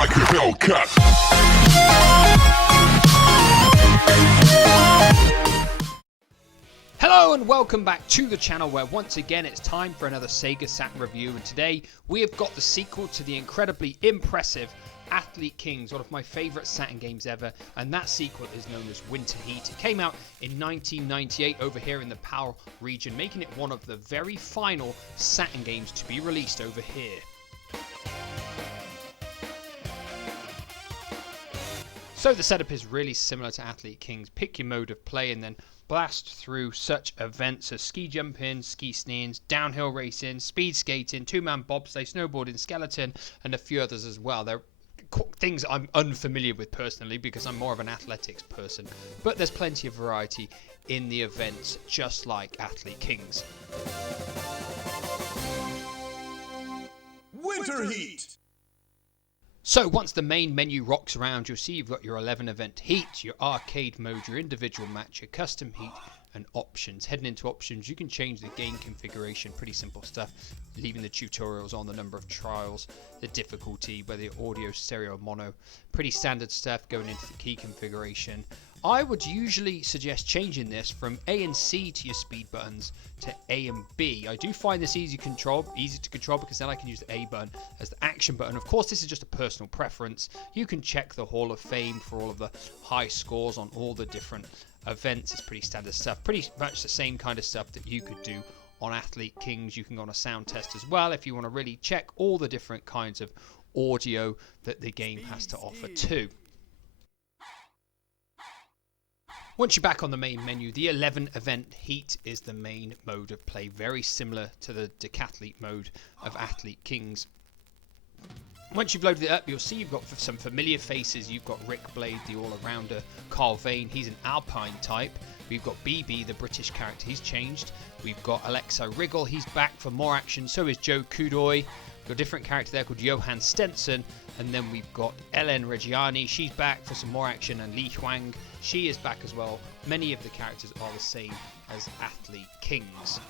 like a Hellcat. Hello and welcome back to the channel where once again it's time for another Sega Saturn review, and today we have got the sequel to the incredibly impressive Athlete Kings, one of my favourite Saturn games ever, and that sequel is known as Winter Heat. It came out in 1998 over here in the PAL region, making it one of the very final Saturn games to be released over here. So the setup is really similar to Athlete Kings. Pick your mode of play and then blast through such events as ski jumping, ski skiing, downhill racing, speed skating, two-man bobsleigh, snowboarding, skeleton, and a few others as well. They're things I'm unfamiliar with personally because I'm more of an athletics person, but there's plenty of variety in the events, just like Athlete Kings. Winter Heat! So once the main menu rocks around, you'll see you've got your 11 event heat, your arcade mode, your individual match, your custom heat, and options. Heading into options, you can change the game configuration, pretty simple stuff, leaving the tutorials on, the number of trials, the difficulty, whether you're audio, stereo, or mono. Pretty standard stuff going into the key configuration. I would usually suggest changing this from A and C to your speed buttons to A and B. I do find this easy to control because then I can use the A button as the action button. Of course, this is just a personal preference. You can check the Hall of Fame for all of the high scores on all the different events. It's pretty standard stuff, pretty much the same kind of stuff that you could do on Athlete Kings. You can go on a sound test as well if you want to really check all the different kinds of audio that the game has to offer too. Once you're back on the main menu, the 11 event heat is the main mode of play, very similar to the decathlete mode of Athlete Kings. Once you've loaded it up, you'll see you've got some familiar faces. You've got Rick Blade, the all-arounder, Carl Vane, he's an Alpine type. We've got BB, the British character, he's changed. We've got Alexa Wriggle, he's back for more action. So is Joe Kudoy. Got a different character there called Johan Stenson. And then we've got Ellen Reggiani, she's back for some more action. And Li Huang, she is back as well. Many of the characters are the same as Athlete Kings.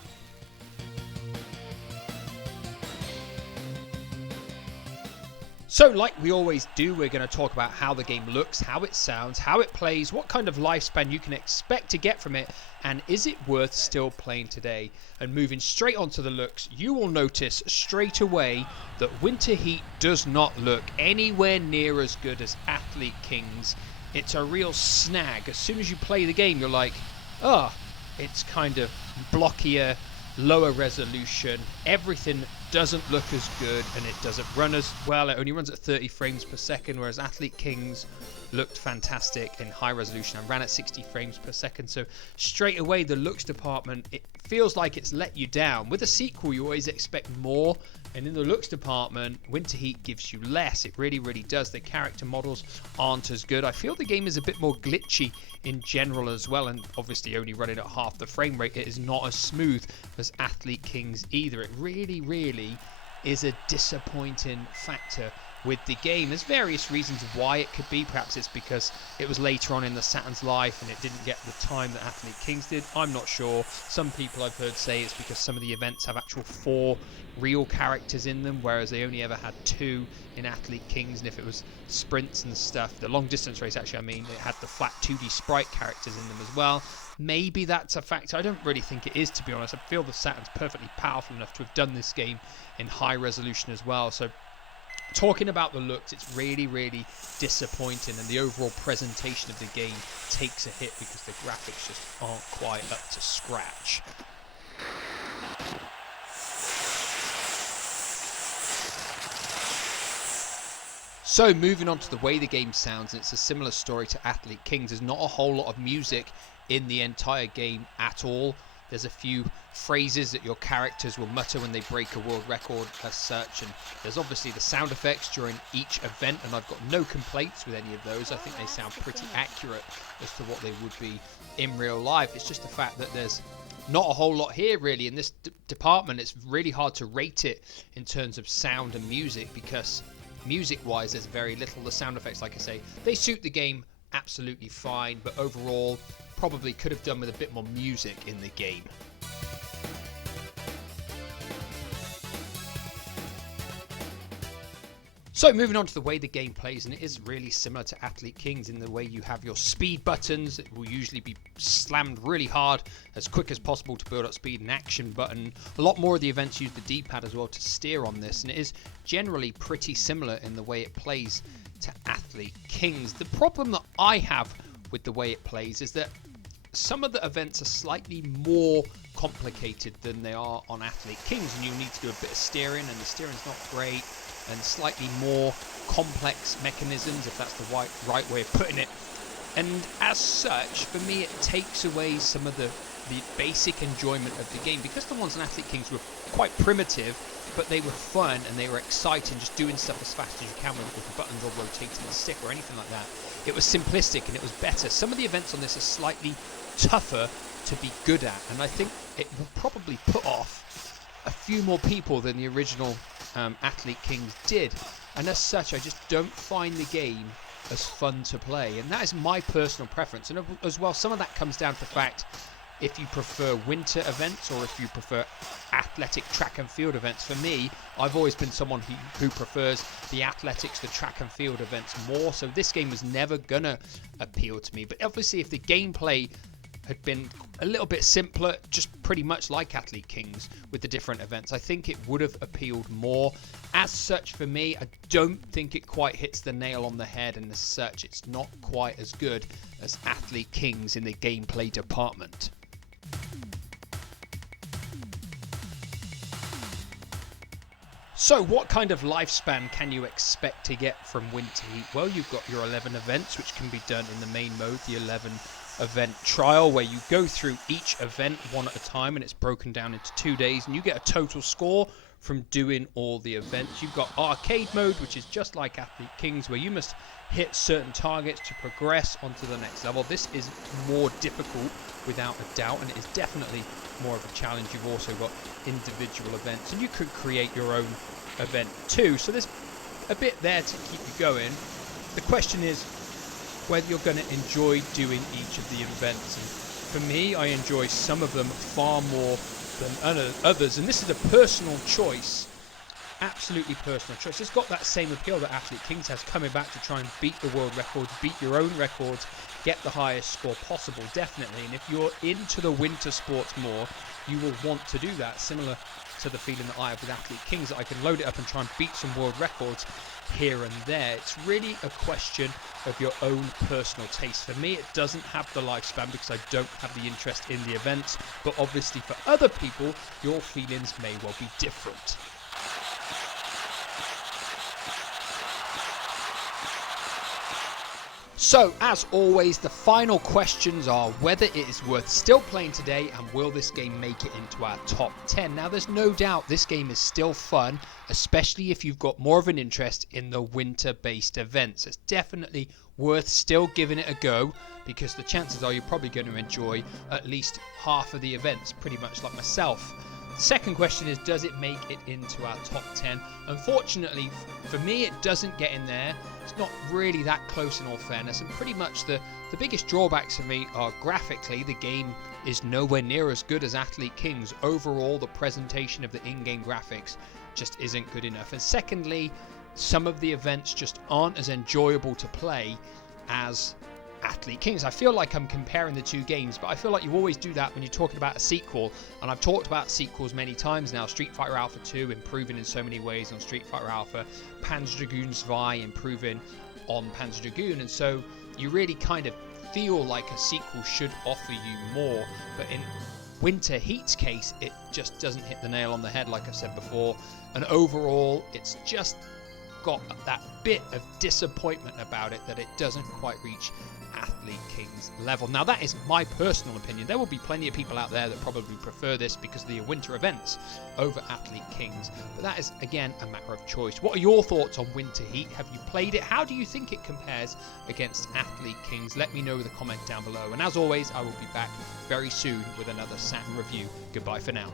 So like we always do, we're going to talk about how the game looks, how it sounds, how it plays, what kind of lifespan you can expect to get from it, and is it worth still playing today? And moving straight onto the looks, you will notice straight away that Winter Heat does not look anywhere near as good as Athlete Kings. It's a real snag. As soon as you play the game, you're like, oh, it's kind of blockier, lower resolution, everything doesn't look as good, and it doesn't run as well. It only runs at 30 frames per second, whereas Athlete Kings looked fantastic in high resolution and ran at 60 frames per second. So straight away, the looks department, it feels like it's let you down. With a sequel, you always expect more, and in the looks department, Winter Heat gives you less. It really, really does. The character models aren't as good. I feel the game is a bit more glitchy in general as well, and obviously only running at half the frame rate. It is not as smooth as Athlete Kings either. It really, really is a disappointing factor with the game. There's various reasons why it could be. Perhaps it's because it was later on in the Saturn's life and it didn't get the time that Athlete Kings did. I'm not sure. Some people I've heard say it's because some of the events have actual 4 real characters in them, whereas they only ever had 2 in Athlete Kings. And if it was sprints and stuff, the long distance race actually, I mean, it had the flat 2D sprite characters in them as well. Maybe that's a factor. I don't really think it is, to be honest. I feel the Saturn's perfectly powerful enough to have done this game in high resolution as well. So talking about the looks, it's really, really disappointing, and the overall presentation of the game takes a hit because the graphics just aren't quite up to scratch. So moving on to the way the game sounds, it's a similar story to Athlete Kings. There's not a whole lot of music in the entire game at all. There's a few phrases that your characters will mutter when they break a world record as such, and there's obviously the sound effects during each event, and I've got no complaints with any of those. I think they sound pretty accurate as to what they would be in real life. It's just the fact that there's not a whole lot here really in this department. It's really hard to rate it in terms of sound and music because music wise there's very little. The sound effects, like I say, they suit the game absolutely fine, but overall probably could have done with a bit more music in the game. So moving on to the way the game plays, and it is really similar to Athlete Kings in the way you have your speed buttons that will usually be slammed really hard as quick as possible to build up speed, and action button. A lot more of the events use the D-pad as well to steer on this, and it is generally pretty similar in the way it plays to Athlete Kings. The problem that I have with the way it plays is that some of the events are slightly more complicated than they are on Athlete Kings, and you need to do a bit of steering, and the steering's not great, and slightly more complex mechanisms, if that's the right way of putting it. And as such, for me, it takes away some of the basic enjoyment of the game, because the ones in Athlete Kings were quite primitive, but they were fun and they were exciting, just doing stuff as fast as you can with the buttons or rotating the stick or anything like that. It was simplistic and it was better. Some of the events on this are slightly tougher to be good at, and I think it will probably put off a few more people than the original Athlete Kings did, and as such I just don't find the game as fun to play, and that is my personal preference. And as well, some of that comes down to the fact if you prefer winter events or if you prefer athletic track and field events. For me, I've always been someone who prefers the athletics, the track and field events more, so this game was never gonna appeal to me. But obviously if the gameplay had been a little bit simpler, just pretty much like Athlete Kings with the different events, I think it would have appealed more. As such, for me, I don't think it quite hits the nail on the head, and as such it's not quite as good as Athlete Kings in the gameplay department. So what kind of lifespan can you expect to get from Winter Heat? Well, you've got your 11 events, which can be done in the main mode, the 11 event trial, where you go through each event one at a time, and it's broken down into 2 days, and you get a total score from doing all the events. You've got arcade mode, which is just like Athlete Kings, where you must hit certain targets to progress onto the next level. This is more difficult without a doubt, and it is definitely more of a challenge. You've also got individual events, and you could create your own event too, so there's a bit there to keep you going. The question is whether you're going to enjoy doing each of the events, and for me, I enjoy some of them far more than others, and this is a personal choice, absolutely personal choice. It's got that same appeal that Athlete Kings has, coming back to try and beat the world records, beat your own records, get the highest score possible, definitely. And if you're into the winter sports more, you will want to do that, similar to the feeling that I have with Athlete Kings, that I can load it up and try and beat some world records here and there. It's really a question of your own personal taste. For me, it doesn't have the lifespan because I don't have the interest in the events, but obviously for other people, your feelings may well be different. So, as always, the final questions are whether it is worth still playing today, and will this game make it into our top 10. Now, there's no doubt this game is still fun, especially if you've got more of an interest in the winter-based events. It's definitely worth still giving it a go, because the chances are you're probably going to enjoy at least half of the events, pretty much like myself. The second question is, does it make it into our top 10? Unfortunately, for me, it doesn't get in there. It's not really that close in all fairness, and pretty much the biggest drawbacks for me are graphically, the game is nowhere near as good as Athlete Kings. Overall, the presentation of the in-game graphics just isn't good enough. And secondly, some of the events just aren't as enjoyable to play as Athlete Kings. I feel like I'm comparing the two games, but I feel like you always do that when you're talking about a sequel, and I've talked about sequels many times now. Street Fighter Alpha 2 improving in so many ways on Street Fighter Alpha, Panzer Dragoon 2 improving on Panzer Dragoon, and so you really kind of feel like a sequel should offer you more, but in Winter Heat's case, it just doesn't hit the nail on the head, like I said before, and overall it's just got that bit of disappointment about it, that it doesn't quite reach Athlete Kings level. Now, that is my personal opinion. There will be plenty of people out there that probably prefer this because of the winter events over Athlete Kings, but that is again a matter of choice. What are your thoughts on Winter Heat? Have you played it? How do you think it compares against Athlete Kings? Let me know with a comment down below, and as always, I will be back very soon with another Saturn review. Goodbye for now.